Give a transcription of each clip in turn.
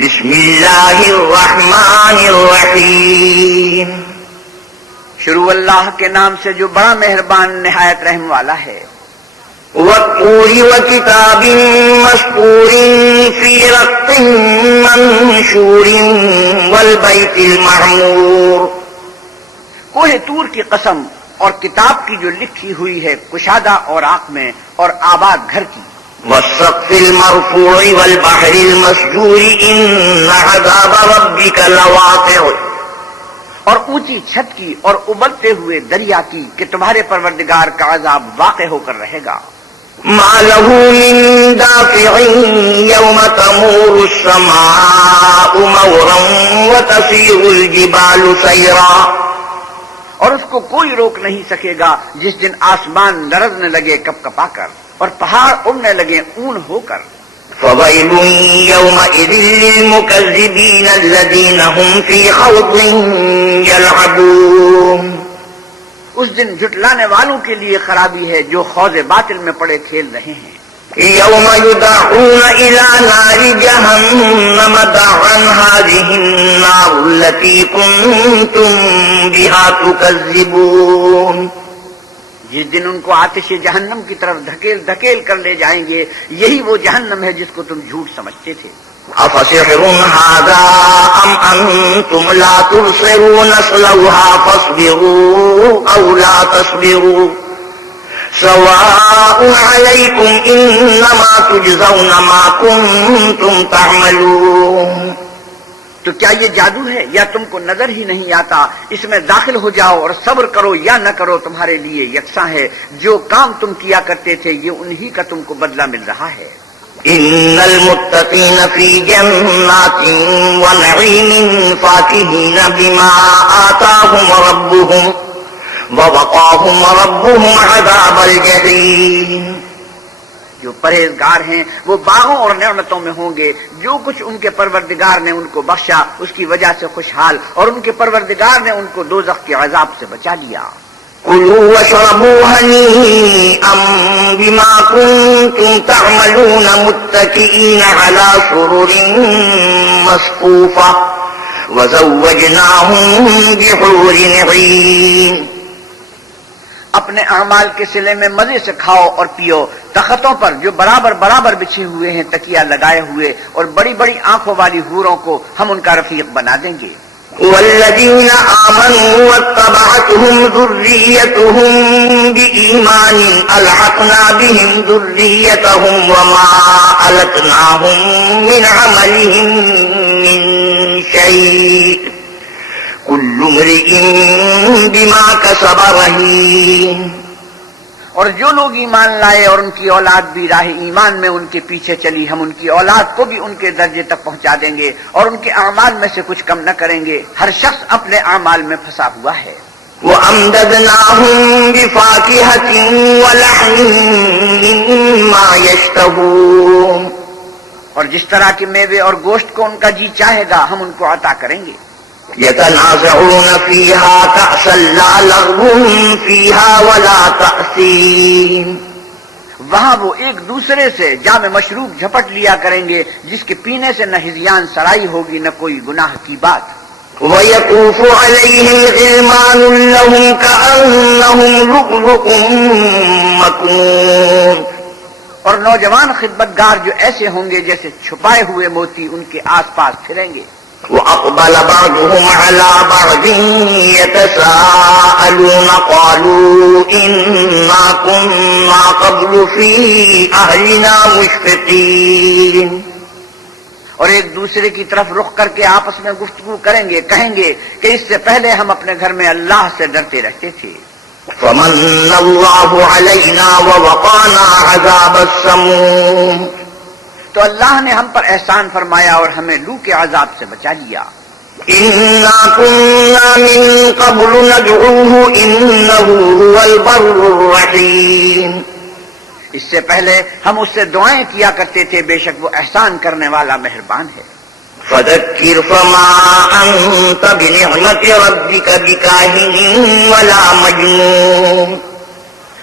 بسم اللہ الرحمن الرحیم، شروع اللہ کے نام سے جو بڑا مہربان نہایت رحم والا ہے۔ والطور وکتاب مسطور فی رق منشور والبیت المعمور، کوہ طور کی قسم اور کتاب کی جو لکھی ہوئی ہے کشادہ اوراق میں اور آباد گھر کی۔ والسقف المرفوع والبحر المسجور ان عذاب ربک لواقع، اور اونچی چھت کی اور ابلتے ہوئے دریا کی کہ تمہارے پروردگار کا عذاب واقع ہو کر رہے گا۔ ما له من دافع يوم تمور السماء مورا وتسير الجبال سيرا، اور اس کو کوئی روک نہیں سکے گا جس دن آسمان لرزنے لگے کپ کپا کر اور پہاڑ اڑنے لگے اون ہو کر۔ فويل يومئذ للمكذبين الذين هم في خوض يلعبون، اس دن جھٹلانے والوں کے لیے خرابی ہے جو خوض باطل میں پڑے کھیل رہے ہیں۔ يوم يدعون إلى نار جهنم دعا هذه النار التي كنتم بها تكذبون، جس دن ان کو آتش جہنم کی طرف دھکیل دھکیل کر لے جائیں گے، یہی وہ جہنم ہے جس کو تم جھوٹ سمجھتے تھے۔ أفسحر هذا أم أنتم لا تبصرون اصلوها فاصبروا أو لا تصبروا سواء عليكم إنما تجزون ما كنتم تعملون، تو کیا یہ جادو ہے یا تم کو نظر ہی نہیں آتا؟ اس میں داخل ہو جاؤ اور صبر کرو یا نہ کرو، تمہارے لیے یکساں ہے، جو کام تم کیا کرتے تھے یہ انہی کا تم کو بدلہ مل رہا ہے۔ إن المتقين في جنات ونعيم فاكهين بما آتاهم ربهم ووقاهم ربهم عذاب الجحيم، جو پرہیزگار ہیں وہ باغوں اور نعمتوں میں ہوں گے، جو کچھ ان کے پروردگار نے ان کو بخشا اس کی وجہ سے خوشحال، اور ان کے پروردگار نے ان کو دوزخ کے عذاب سے بچا لیا۔ كلوا واشربوا هنيئا بما كنتم تعملون متكئين على سرر مصفوفة وزوجناهم بحور عين، اپنے اعمال کے صلے میں مزے سے کھاؤ اور پیو، تختوں پر جو برابر برابر بچھے ہوئے ہیں، تکیہ لگائے ہوئے، اور بڑی بڑی آنکھوں والی حوروں کو ہم ان کا رفیق بنا دیں گے۔ والذين آمنوا واتبعتهم ذريتهم بإيمان ألحقنا بهم ذريتهم وما ألتناهم من عملهم من شيء كل امرئ بما كسب رهين، اور جو لوگ ایمان لائے اور ان کی اولاد بھی راہ ایمان میں ان کے پیچھے چلی، ہم ان کی اولاد کو بھی ان کے درجے تک پہنچا دیں گے اور ان کے اعمال میں سے کچھ کم نہ کریں گے۔ ہر شخص اپنے اعمال میں پھنسا ہوا ہے۔ وَأَمْدَدْنَاهُمْ بِفَاكِهَةٍ وَلَحْمٍ مِّمَّا يَشْتَهُونَ، اور جس طرح کے میوے اور گوشت کو ان کا جی چاہے گا ہم ان کو عطا کریں گے۔ يتنازعون فيها كأسا لا لغو فيها ولا تأثيم، وہاں وہ ایک دوسرے سے جام مشروب جھپٹ لیا کریں گے جس کے پینے سے نہ ہذیان سرائی ہوگی نہ کوئی گناہ کی بات۔ ويطوف عليهم غلمان لهم كأنهم لؤلؤ مكنون، اور نوجوان خدمتگار جو ایسے ہوں گے جیسے چھپائے ہوئے موتی ان کے آس پاس پھریں گے۔ وأقبل بعضهم على بعض يتساءلون قالوا إنا كنا قبل في أهلنا مشفقين، اور ایک دوسرے کی طرف رخ کر کے آپس میں گفتگو کریں گے، کہیں گے کہ اس سے پہلے ہم اپنے گھر میں اللہ سے ڈرتے رہتے تھے۔ فمن الله علينا ووقانا عذاب السموم، تو اللہ نے ہم پر احسان فرمایا اور ہمیں لو کے عذاب سے بچا لیا۔ إنا كنا من قبل ندعوه إنه هو البر الرحيم، اس سے پہلے ہم اس سے دعائیں کیا کرتے تھے، بے شک وہ احسان کرنے والا مہربان ہے۔ فذكر فما أنت بنعمة ربك بكاهن ولا مجنون،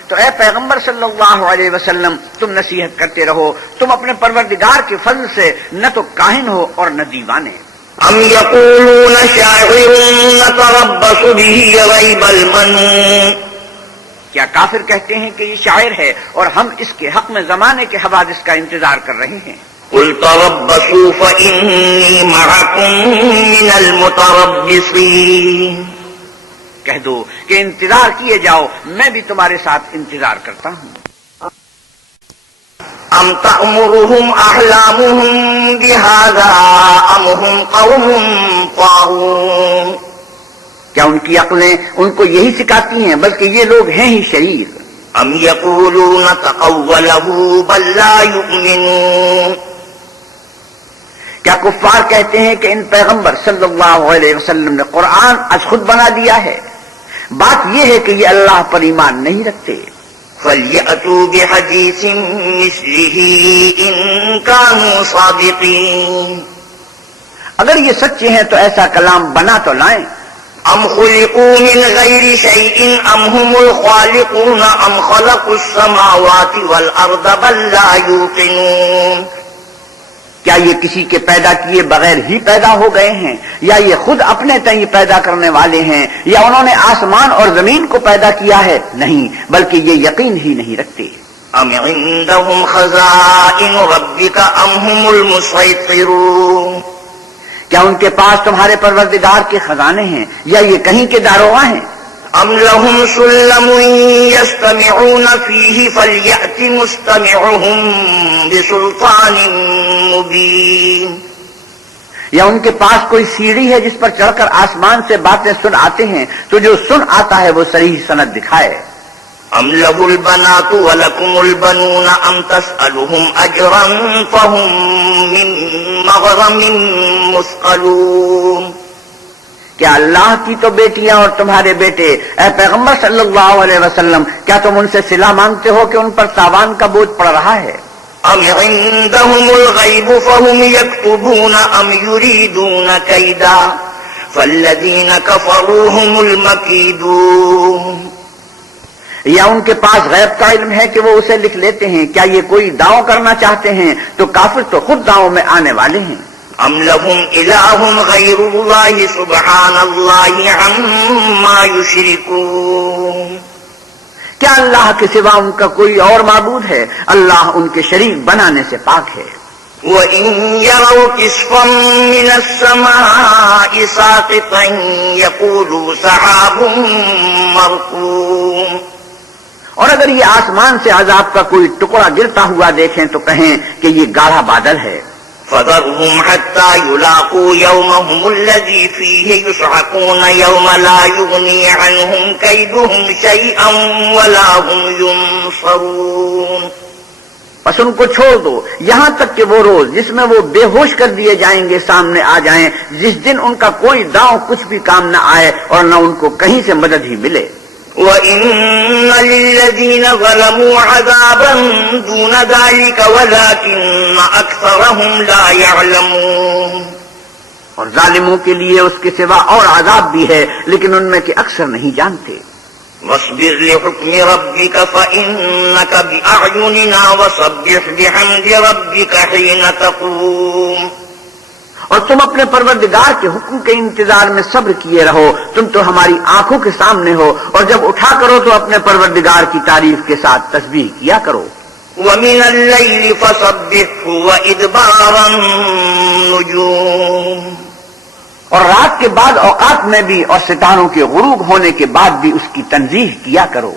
تو اے پیغمبر صلی اللہ علیہ وسلم تم نصیحت کرتے رہو، تم اپنے پروردگار کے فضل سے نہ تو کاہن ہو اور نہ دیوانے۔ ام یقولون شاعر نتربص به ریب المنون، کیا کافر کہتے ہیں کہ یہ شاعر ہے اور ہم اس کے حق میں زمانے کے حوادث کا انتظار کر رہے ہیں؟ قل تربصوا فإني معكم من المتربصين، کہہ دو کہ انتظار کیے جاؤ، میں بھی تمہارے ساتھ انتظار کرتا ہوں۔ ام تأمرهم احلامهم بهذا ام هم قوم طاغون، کیا ان کی عقلیں ان کو یہی سکھاتی ہیں بلکہ یہ لوگ ہیں ہی شریر۔ ام یقولون تقوله بل لا یؤمنون، کیا کفار کہتے ہیں کہ ان پیغمبر صلی اللہ علیہ وسلم نے قرآن از خود بنا دیا ہے؟ بات یہ ہے کہ یہ اللہ پر ایمان نہیں رکھتے۔ فَلْيَأْتُوا بِحَدِيثٍ مِثْلِهِ إِن كَانُوا صَادِقِينَ، اگر یہ سچے ہیں تو ایسا کلام بنا تو لائیں۔ ام خلقوا من غیر شیء ام هم الخالقون ام خلقوا السماوات والارض بل لا یوقنون، کیا یہ کسی کے پیدا کیے بغیر ہی پیدا ہو گئے ہیں یا یہ خود اپنے تئیں پیدا کرنے والے ہیں یا انہوں نے آسمان اور زمین کو پیدا کیا ہے؟ نہیں، بلکہ یہ یقین ہی نہیں رکھتے۔ ام عندهم خزائن ربک ام هم المسیطرون، کیا ان کے پاس تمہارے پروردگار کے خزانے ہیں یا یہ کہیں کے داروغہ ہیں؟ ام لهم سلم یستمعون فیہ فلیأت مستمعهم بسلطان مبین، یا ان کے پاس کوئی سیڑھی ہے جس پر چڑھ کر آسمان سے باتیں سن آتے ہیں تو جو سن آتا ہے وہ صریح سند دکھائے۔ ام له البنات ولکم البنون ام تسألهم اجرا فهم من مغرم مثقلون، کیا اللہ کی تو بیٹیاں اور تمہارے بیٹے، اے پیغمبر صلی اللہ علیہ وسلم کیا تم ان سے صلہ مانگتے ہو کہ ان پر تاوان کا بوجھ پڑ رہا ہے؟ ام عندهم الغیب فهم یکتبون ام یریدون کیدا فالذین کفروا هم المکیدون، یا ان کے پاس غیب کا علم ہے کہ وہ اسے لکھ لیتے ہیں؟ کیا یہ کوئی داؤں کرنا چاہتے ہیں تو کافر تو خود داؤں میں آنے والے ہیں۔ ام لهم الہ غیر اللہ سبحان اللہ عما یشرکون، کیا اللہ کے سوا ان کا کوئی اور معبود ہے؟ اللہ ان کے شریک بنانے سے پاک ہے۔ وَإِن يَرَوْا كِسْفًا مِّنَ السَّمَاءِ سَاقِطًا يَقُولُوا سَحَابٌ مَّرْكُومٌ، اور اگر یہ آسمان سے عذاب کا کوئی ٹکڑا گرتا ہوا دیکھیں تو کہیں کہ یہ گاڑھا بادل ہے۔ فَذَرْهُمْ حَتَّى يُلَاقُوا يَوْمَهُمُ الَّذِي فِيهِ يُصْعَقُونَ يَوْمَ لَا يُغْنِي عَنْهُمْ كَيْدُهُمْ شَيْئًا وَلَا هُمْ يُنصَرُونَ، بس ان کو چھوڑ دو یہاں تک کہ وہ روز جس میں وہ بے ہوش کر دیے جائیں گے سامنے آ جائیں، جس دن ان کا کوئی داؤں کچھ بھی کام نہ آئے اور نہ ان کو کہیں سے مدد ہی ملے۔ وَإِنَّ لِلَّذِينَ ظَلَمُوا عَذَابًا دُونَ ذَلِكَ وَلَكِنَّ أَكْثَرَهُمْ لَا يَعْلَمُونَ، اور ظالموں کے لیے اس کے سوا اور عذاب بھی ہے لیکن ان میں کہ اکثر نہیں جانتے۔ وَاصْبِرْ لِحُكْمِ رَبِّكَ فَإِنَّكَ بِأَعْيُنِنَا وَسَبِّحْ بِحَمْدِ رَبِّكَ حِينَ تَقُومُ، اور تم اپنے پروردگار کے حکم کے انتظار میں صبر کیے رہو، تم تو ہماری آنکھوں کے سامنے ہو، اور جب اٹھا کرو تو اپنے پروردگار کی تعریف کے ساتھ تسبیح کیا کرو۔ وَمِنَ اللَّيْلِ فَسَبِّحْهُ وَإِدْبَارَ النُّجُومِ، اور رات کے بعد اوقات میں بھی اور ستاروں کے غروب ہونے کے بعد بھی اس کی تنزیہ کیا کرو۔